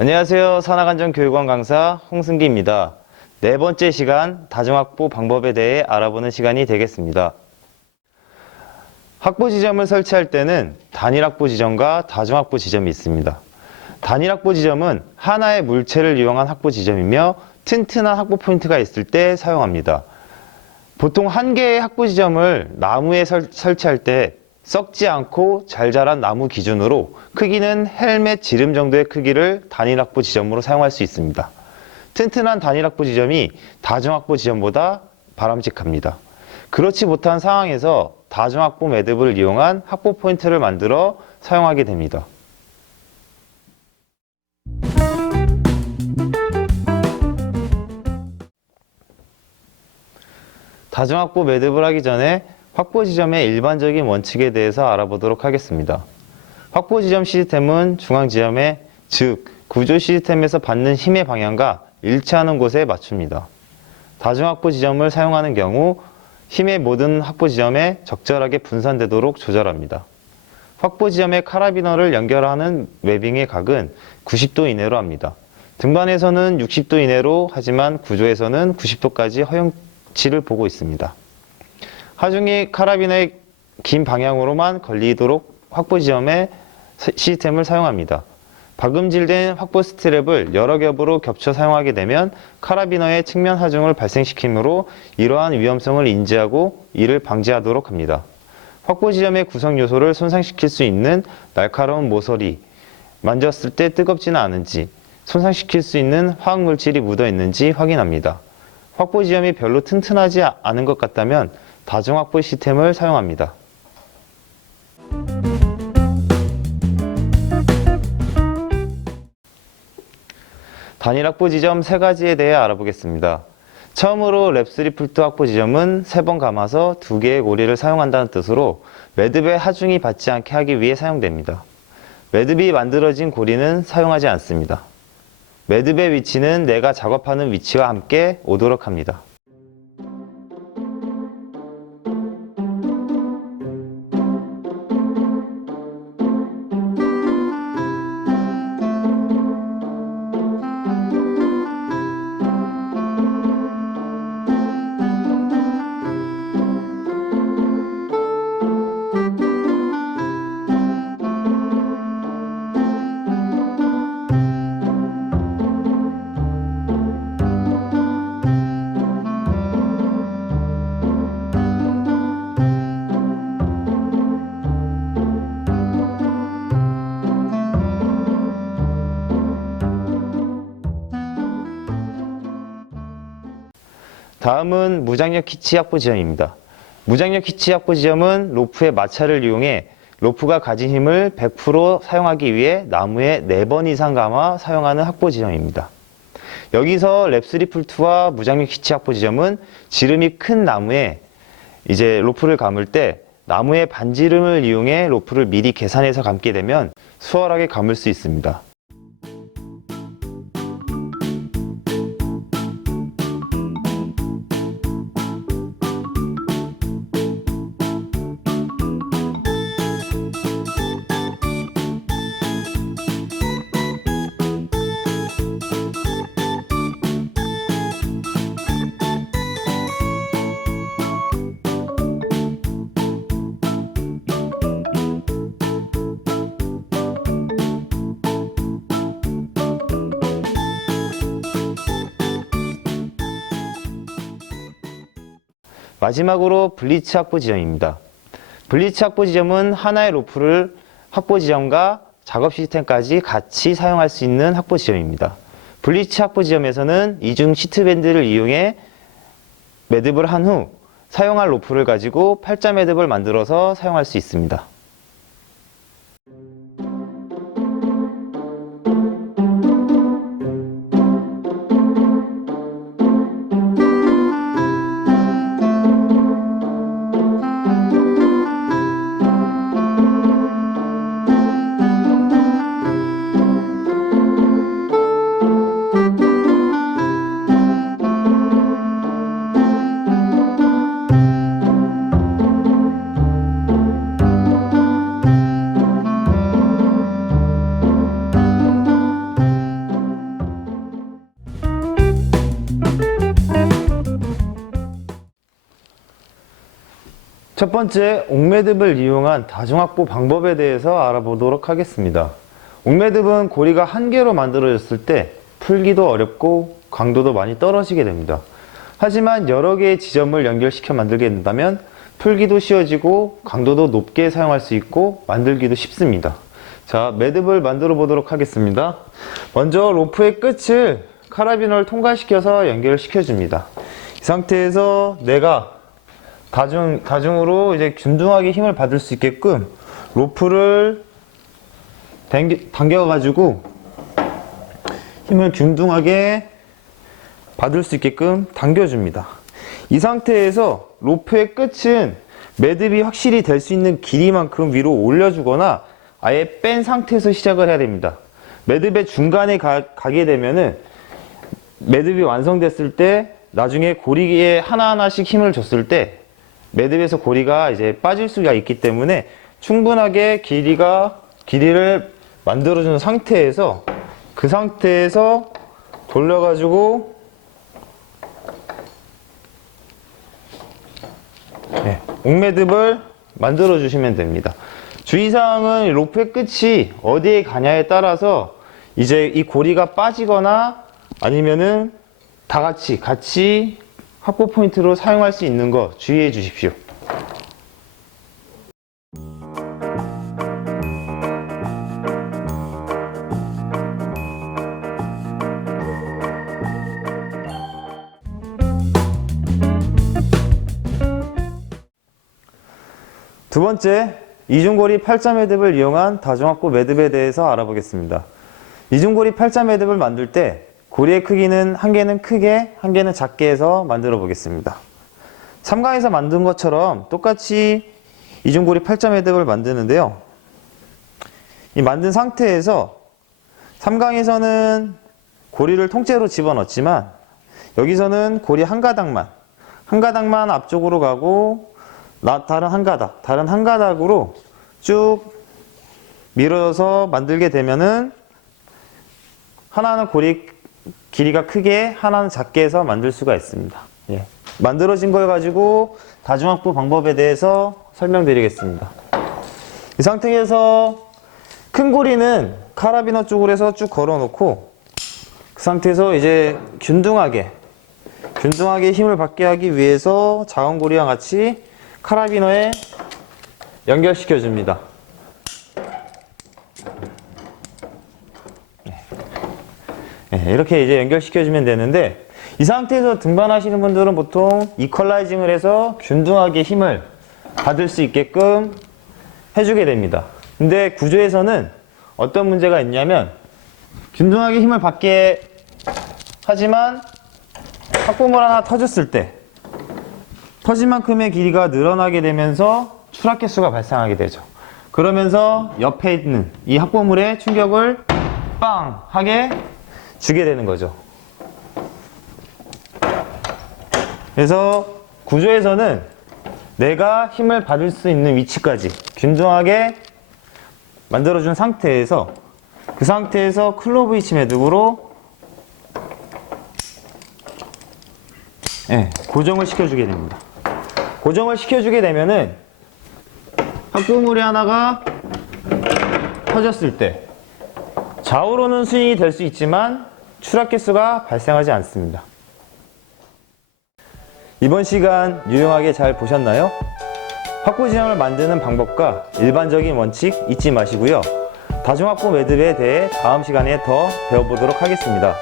안녕하세요. 산학안전교육원 강사 홍승기입니다. 네 번째 시간 다중확보 방법에 대해 알아보는 시간이 되겠습니다. 확보 지점을 설치할 때는 단일확보 지점과 다중확보 지점이 있습니다. 단일확보 지점은 하나의 물체를 이용한 확보 지점이며 튼튼한 확보 포인트가 있을 때 사용합니다. 보통 한 개의 확보 지점을 나무에 설치할 때 썩지 않고 잘 자란 나무 기준으로 크기는 헬멧 지름 정도의 크기를 단일 확보 지점으로 사용할 수 있습니다. 튼튼한 단일 확보 지점이 다중 확보 지점보다 바람직합니다. 그렇지 못한 상황에서 다중 확보 매듭을 이용한 확보 포인트를 만들어 사용하게 됩니다. 다중 확보 매듭을 하기 전에 확보 지점의 일반적인 원칙에 대해서 알아보도록 하겠습니다. 확보 지점 시스템은 중앙 지점에, 즉 구조 시스템에서 받는 힘의 방향과 일치하는 곳에 맞춥니다. 다중 확보 지점을 사용하는 경우 힘의 모든 확보 지점에 적절하게 분산되도록 조절합니다. 확보 지점의 카라비너를 연결하는 웨빙의 각은 90도 이내로 합니다. 등반에서는 60도 이내로 하지만 구조에서는 90도까지 허용치를 보고 있습니다. 하중이 카라비너의 긴 방향으로만 걸리도록 확보 지점의 시스템을 사용합니다. 박음질된 확보 스트랩을 여러 겹으로 겹쳐 사용하게 되면 카라비너의 측면 하중을 발생시키므로 이러한 위험성을 인지하고 이를 방지하도록 합니다. 확보 지점의 구성 요소를 손상시킬 수 있는 날카로운 모서리, 만졌을 때 뜨겁지는 않은지, 손상시킬 수 있는 화학물질이 묻어 있는지 확인합니다. 확보 지점이 별로 튼튼하지 않은 것 같다면 다중 확보 시스템을 사용합니다. 단일 확보 지점 3가지에 대해 알아보겠습니다. 처음으로 랩3풀트 확보 지점은 3번 감아서 2개의 고리를 사용한다는 뜻으로 매듭의 하중이 받지 않게 하기 위해 사용됩니다. 매듭이 만들어진 고리는 사용하지 않습니다. 매듭의 위치는 내가 작업하는 위치와 함께 오도록 합니다. 다음은 무장력 키치 확보 지점입니다. 무장력 키치 확보 지점은 로프의 마찰을 이용해 로프가 가진 힘을 100% 사용하기 위해 나무에 4번 이상 감아 사용하는 확보 지점입니다. 여기서 랩3풀트와 무장력 키치 확보 지점은 지름이 큰 나무에 로프를 감을 때 나무의 반지름을 이용해 로프를 미리 계산해서 감게 되면 수월하게 감을 수 있습니다. 마지막으로 블리츠 확보 지점입니다. 블리츠 확보 지점은 하나의 로프를 확보 지점과 작업 시스템까지 같이 사용할 수 있는 확보 지점입니다. 블리츠 확보 지점에서는 이중 시트밴드를 이용해 매듭을 한 후 사용할 로프를 가지고 팔자 매듭을 만들어서 사용할 수 있습니다. 첫 번째, 옥매듭을 이용한 다중확보 방법에 대해서 알아보도록 하겠습니다. 옥매듭은 고리가 한 개로 만들어졌을 때 풀기도 어렵고 강도도 많이 떨어지게 됩니다. 하지만 여러 개의 지점을 연결시켜 만들게 된다면 풀기도 쉬워지고 강도도 높게 사용할 수 있고 만들기도 쉽습니다. 자, 매듭을 만들어 보도록 하겠습니다. 먼저 로프의 끝을 카라비너를 통과시켜서 연결시켜 줍니다. 이 상태에서 내가 다중으로 이제 균등하게 힘을 받을 수 있게끔 로프를 당겨가지고 힘을 균등하게 받을 수 있게끔 당겨줍니다. 이 상태에서 로프의 끝은 매듭이 확실히 될 수 있는 길이만큼 위로 올려주거나 아예 뺀 상태에서 시작을 해야 됩니다. 매듭의 중간에 가게 되면은 매듭이 완성됐을 때 나중에 고리에 하나하나씩 힘을 줬을 때 매듭에서 고리가 이제 빠질 수가 있기 때문에 충분하게 길이를 만들어주는 상태에서 그 상태에서 돌려가지고 옥매듭을 만들어 주시면 됩니다. 주의사항은 로프의 끝이 어디에 가냐에 따라서 이제 이 고리가 빠지거나 아니면은 다 같이 확보 포인트로 사용할 수 있는 거 주의해 주십시오. 두 번째, 이중고리 팔자 매듭을 이용한 다중확보 매듭에 대해서 알아보겠습니다. 이중고리 팔자 매듭을 만들 때 고리의 크기는 한 개는 크게, 한 개는 작게 해서 만들어 보겠습니다. 3강에서 만든 것처럼 똑같이 이중고리 팔자 매듭을 만드는데요. 이 만든 상태에서 3강에서는 고리를 통째로 집어넣지만 여기서는 고리 한 가닥만 앞쪽으로 가고 다른 한 가닥으로 쭉 밀어서 만들게 되면은 하나는 고리 길이가 크게 하나는 작게 해서 만들 수가 있습니다. 만들어진 걸 가지고 다중확보 방법에 대해서 설명드리겠습니다. 이 상태에서 큰 고리는 카라비너 쪽으로 해서 쭉 걸어 놓고 그 상태에서 이제 균등하게 힘을 받게 하기 위해서 작은 고리와 같이 카라비너에 연결시켜 줍니다. 이렇게 이제 연결시켜 주면 되는데 이 상태에서 등반하시는 분들은 보통 이퀄라이징을 해서 균등하게 힘을 받을 수 있게끔 해주게 됩니다. 근데 구조에서는 어떤 문제가 있냐면 균등하게 힘을 받게 하지만 확보물 하나 터졌을 때 터진 만큼의 길이가 늘어나게 되면서 추락 개수가 발생하게 되죠. 그러면서 옆에 있는 이 확보물에 충격을 빵 하게 주게 되는 거죠. 그래서 구조에서는 내가 힘을 받을 수 있는 위치까지 균등하게 만들어준 상태에서 그 상태에서 클로브 위치 매듭으로 고정을 시켜주게 됩니다. 고정을 시켜주게 되면은 확보물이 하나가 터졌을 때 좌우로는 스윙이 될 수 있지만 추락 개수가 발생하지 않습니다. 이번 시간 유용하게 잘 보셨나요? 확보 지점을 만드는 방법과 일반적인 원칙 잊지 마시고요. 다중확보 매듭에 대해 다음 시간에 더 배워보도록 하겠습니다.